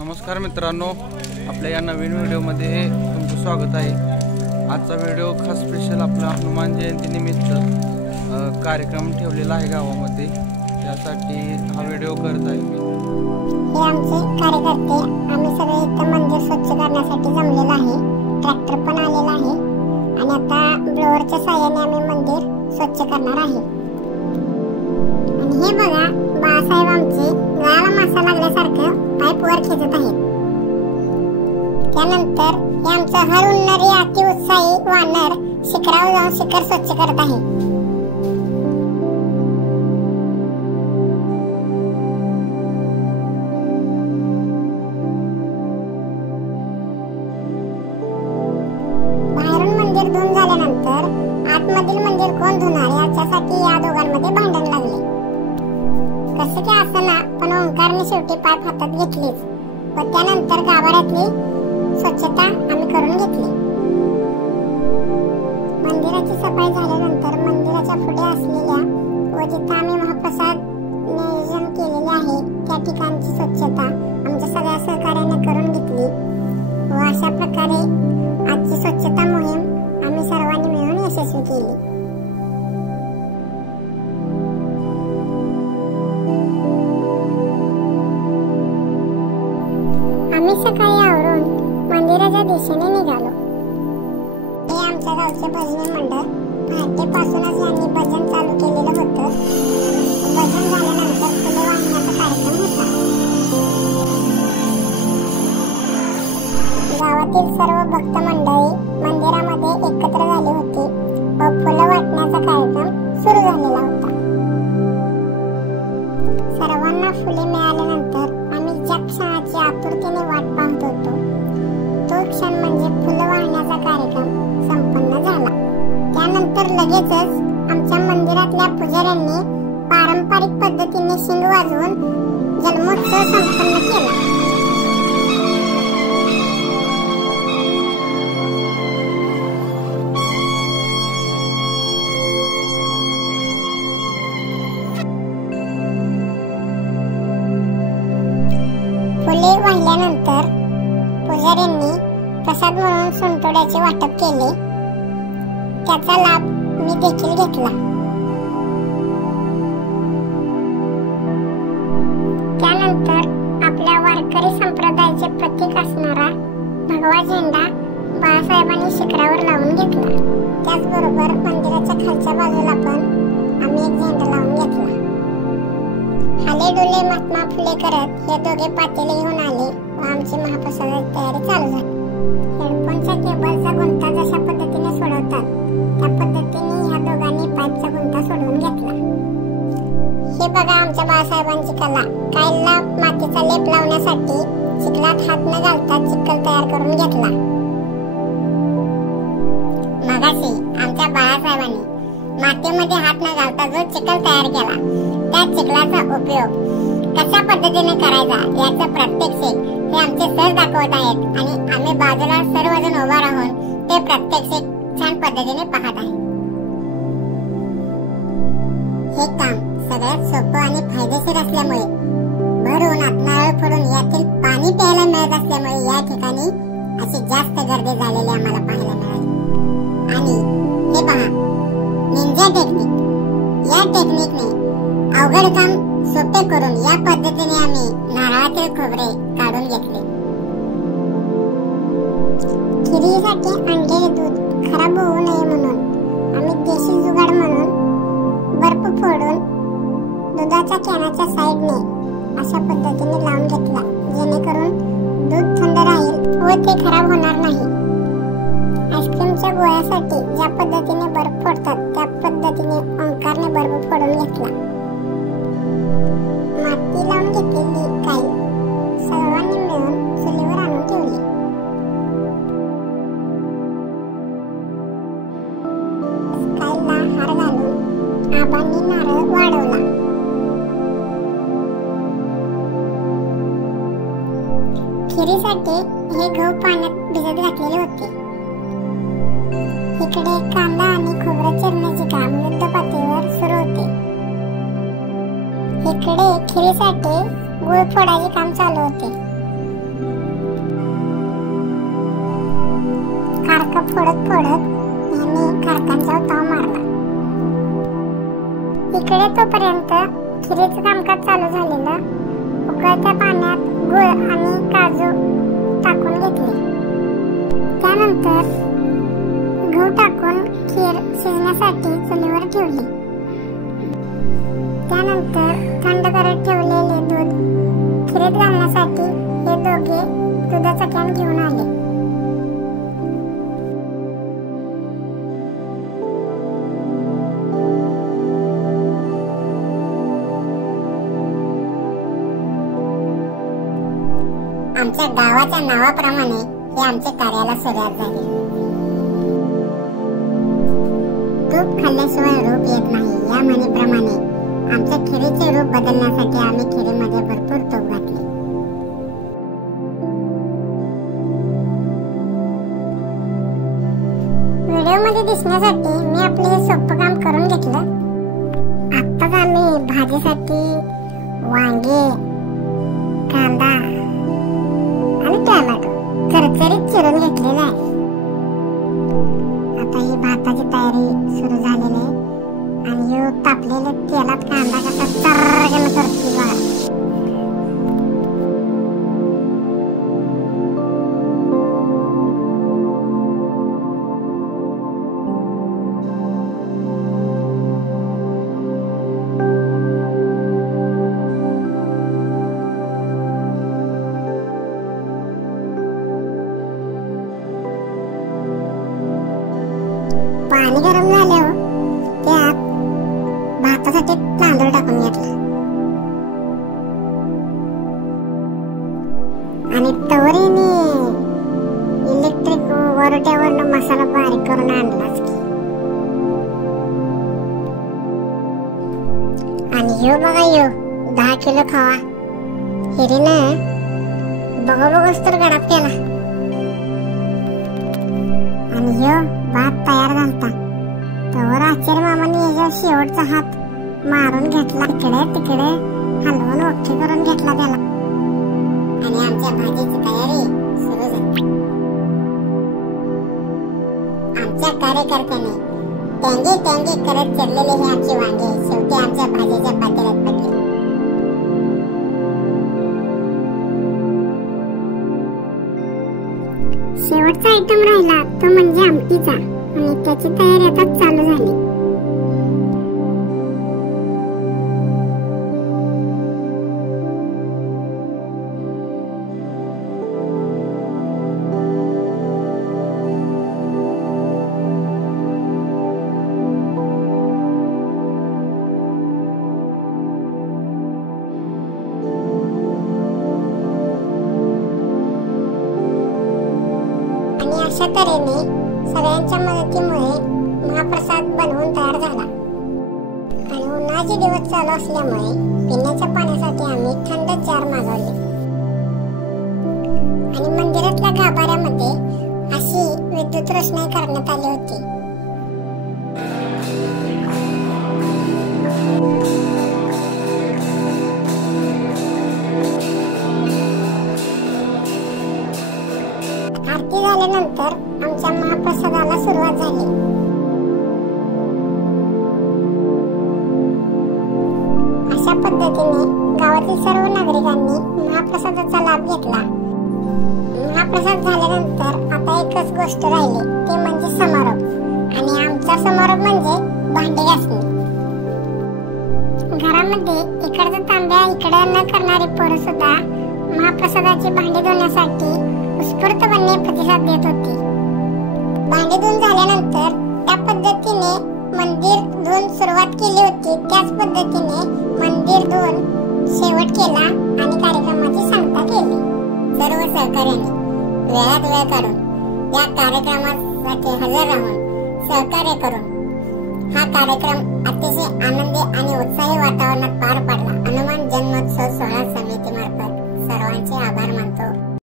नमस्कार मित्रांनो, आपल्या या नवीन व्हिडिओमध्ये तुमचं स्वागत आहे। आजचा व्हिडिओ खास स्पेशल आपला हनुमान जयंतीनिमित्त कार्यक्रम ठेवलेला आहे गावामध्ये, त्यासाठी हा व्हिडिओ करत आहे मी। हे आमचे कार्यकर्ते आम्ही सगळे इथं मंदिर स्वच्छ करण्यासाठी जमलेलो आहे। ट्रॅक्टर पण आलेला आहे आणि आता ब्लोअरच्या साहाय्याने आम्ही मंदिर स्वच्छ करणार आहे। आणि हे बघा, बाळासाहेब आमचे गळाला मासा लागल्यासारखं पाईप वर खेचत आहेत। त्यानंतर हे आमचं हर उन्नरी अति उत्साही वानर शिखरावर जाऊन शिखर स्वच्छ करत आहे। बाहेरून मंदिर धुवून झाल्यानंतर आतमधील मंदिर कोण धुणार याच्यासाठी या दोघांमध्ये भांडण लागले। कसं काय असना, पण ओंकारने शेवटी पाईप हातात घेतलीच व त्यानंतर गाभाऱ्यातली स्वच्छता आम्ही करून घेतली। मंदिराची सफाई झाल्यानंतर मंदिराच्या पुढे असलेल्या व जिथे आम्ही महाप्रसाद नियोजन केलेले आहे त्या ठिकाणची स्वच्छता आमच्या सगळ्या सहकार्याने करून घेतली व अशा प्रकारे आजची स्वच्छता मोहीम आम्ही सर्वांनी मिळून यशस्वी केली। आम्ही सकाळी आवरून मंदिराच्या दिशेने निघालो। हे आमच्या गावचे भजनी मंडळ पहाटेपासूनच यांनी भजन चालू केलेलं होतं। भजन झाल्यानंतर फुले वाहण्याचा कार्यक्रम होता। गावातील सर्व भक्त मंडळी मंदिरामध्ये एकत्र झाली होती व फुलं वाटण्याचा कार्यक्रम सुरू झालेला होता। सर्वांना फुले मिळाल्यानंतर आम्ही ज्या क्षणाची आतुरतेने वाट पाहत होतो तो क्षण म्हणजे फुलं वाहण्याचा कार्यक्रम संपन्न झाला। त्यानंतर लगेचच आमच्या मंदिरातल्या पुजाऱ्यांनी पारंपरिक पद्धतीने शिंग वाजवून जन्मोत्सव संपन्न केला। फुले वाहिल्यानंतर पुजाऱ्यांनी प्रसाद म्हणून सुंटोड्याचे वाटप केले। त्याचा लाभ मी देखील घेतला। त्यानंतर आपल्या वारकरी संप्रदायाचे प्रतीक असणारा भगवा झेंडा बाळासाहेबांनी शिखरावर लावून घेतला। त्याचबरोबर मंदिराच्या खालच्या बाजूला पण आम्ही एक झेंडा लावून घेतला। हाले डोले महात्मा फुले करत हे दोघे पातेले घेऊन आले व आमची महाप्रसादाची तयारी चालू झाली। हेडफोनच्या केबलचा गुंता जशा पद्धतीने सोडवतात त्या पद्धतीने ह्या दोघांनी पाईपचा गुंता सोडवून घेतला। हे बघा आमच्या बाळासाहेबांची कला। कायला मातीचा लेप लावण्यासाठी चिखलात हात न घालता चिखल तयार करून घेतला। मगाशी आमच्या बाळासाहेबांनी मातीमध्ये हात न घालता जो चिखल तयार केला त्या चिखलाचा उपयोग कशा पद्धतीने करायचा याचं प्रात्यक्षिक हे आमचे सर दाखवत आहेत आणि आम्ही बाजूला सर्वजण उभा राहून ते प्रात्यक्षिक छान पद्धतीने पाहत आहे। हे काम सगळ्यात सोपं आणि फायदेशीर असल्यामुळे भर उन्हात नारळ फोडून यातील पाणी प्यायला मिळत असल्यामुळे या ठिकाणी अशी जास्त गर्दी झालेली आम्हाला पाहायला मिळाली। आणि हे पहा, निंजा टेक्निक, या टेक्निकने अवघड काम सोपे करून या पद्धतीने आम्ही नारळातील खोबरे काढून घेतले। खिरीसाठी आणलेले दूध खराब होऊ नये म्हणून आम्ही देशी जुगाड म्हणून बर्फ फोडून दुधाच्या कॅनाच्या साईडने अशा पद्धतीने लावून घेतला, जेणेकरून दूध थंड राहील व ते खराब होणार नाही। आईस्क्रीमच्या गोळ्यासाठी ज्या पद्धतीने बर्फ फोडतात त्या पद्धतीने ओंकारने बर्फ फोडून घेतला। माती लावून घेतलेली काई सर्वांनी मिळून चुलीवर आणून ठेवली। काईला हार घालून आबांनी नारळ वाढवला। खिरीसाठी हे गहू पाण्यात भिजत घातलेले होते। इकडे कांदा आणि खोबरं चिरण्याचे काम युद्ध पातळीवर सुरू होते। इकडे खिरीसाठी गुळ फोडायचे काम चालू होते। जागा फोडत फोडत यांनी खडकांचा ताव मारला. इकडे तोपर्यंत खिरीचं कामकाज चालू झालेलं. उकळत्या पाण्यात गुळ आणि काजू टाकून घेतले. त्यानंतर गहू टाकून खीर शिजण्यासाठी चुलीवर ठेवली. त्यानंतर थंड करत ठेवलेले दूध खिरीत घालण्यासाठी हे दोघे दुधाचा कॅन घेऊन आले. आमच्या गावाच्या नावाप्रमाणे हे आमच्या कार्याला सुरुवात झाली. तूप खाल्ल्याशिवाय रूप येत नाही या म्हणीप्रमाणे आमच्या खिरीचे रूप बदलण्यासाठी आम्ही खिरीमध्ये भरपूर तूप घातले. व्हिडिओमध्ये दिसण्यासाठी मी आपले हे सोपं काम करून घेतलं. आत्ताच आम्ही भाजीसाठी वांगे, कांदा आणि टोमॅटो चरचरीत चिरून घेतलेला आहे. आता ही भाताची तयारी सुरू झालेली आहे आणि ह्यो तापलेल्या तेलात कांदा कसा चर्रगन करतो बघा. पाणी गरम झाल्यावर त्यात भातासाठी तांदूळ टाकून घेतला आणि तवरीने इलेक्ट्रिक वरट्यावरनं मसाला बारीक करून आणलाच की. आणि ह्यो बघा ह्यो 10 किलो खवा हिरीनं बघूच तर गडाप केला. आणि ह्यो भात तयार झालता तवर आचार्य मामाने याच्यावर शेवटचा हात मारून घेतला. इकडे तिकडे हलवून ओके करून घेतला त्याला आणि आमच्या भाजीची तयारी सुरू झाली. आमच्या कार्यकर्त्याने टँगे टँगे करत चिरलेले हे आमचे वांगे शेवटी आमच्या भाजीच्या पातेल्यात पडले. शेवटचा आयटम राहिला तो म्हणजे आमटीचा आणि त्याची तयारी आता चालू झाली. आणि अशा तऱ्हेने सगळ्यांच्या मदतीमुळे महाप्रसाद बनवून तयार झाला. आणि उन्हाचे दिवस चालू असल्यामुळे पिण्याच्या पाण्यासाठी आम्ही थंड जार मागवले. आणि मंदिरातल्या गाभाऱ्यामध्ये अशी विद्युत रोषणाई करण्यात आली होती. आरती झाल्यानंतर आमच्या महाप्रसादाला सुरुवात झाली. अशा पद्धतीने गावातील सर्व नागरिकांनी महाप्रसादाचा लाभ घेतला. महाप्रसाद झाल्यानंतर आता एकच गोष्ट राहिली ते म्हणजे समारोप. आणि आमचा समारोप म्हणजे भांडी घासणे. घरामध्ये इकडचं तांब्या इकडे न करणारी पोरं सुद्धा महाप्रसादाची भांडी धुण्यासाठी उत्स्फूर्तपणे प्रतिसाद देत होती. भांडी धुवून झाल्यानंतर त्या पद्धतीने मंदिर धुवून सुरुवात केली होती त्याच पद्धतीने मंदिर धुवून शेवट केला आणि कार्यक्रमाची सांगता केली. सर्व सहकार्याने वेळात वेळ काढून या कार्यक्रमासाठी हजर राहून सहकार्य करून हा कार्यक्रम अतिशय आनंदी आणि उत्साही वातावरणात पार पडला. हनुमान जन्मोत्सव सोहळा समितीमार्फत सर्वांचे आभार मानतो.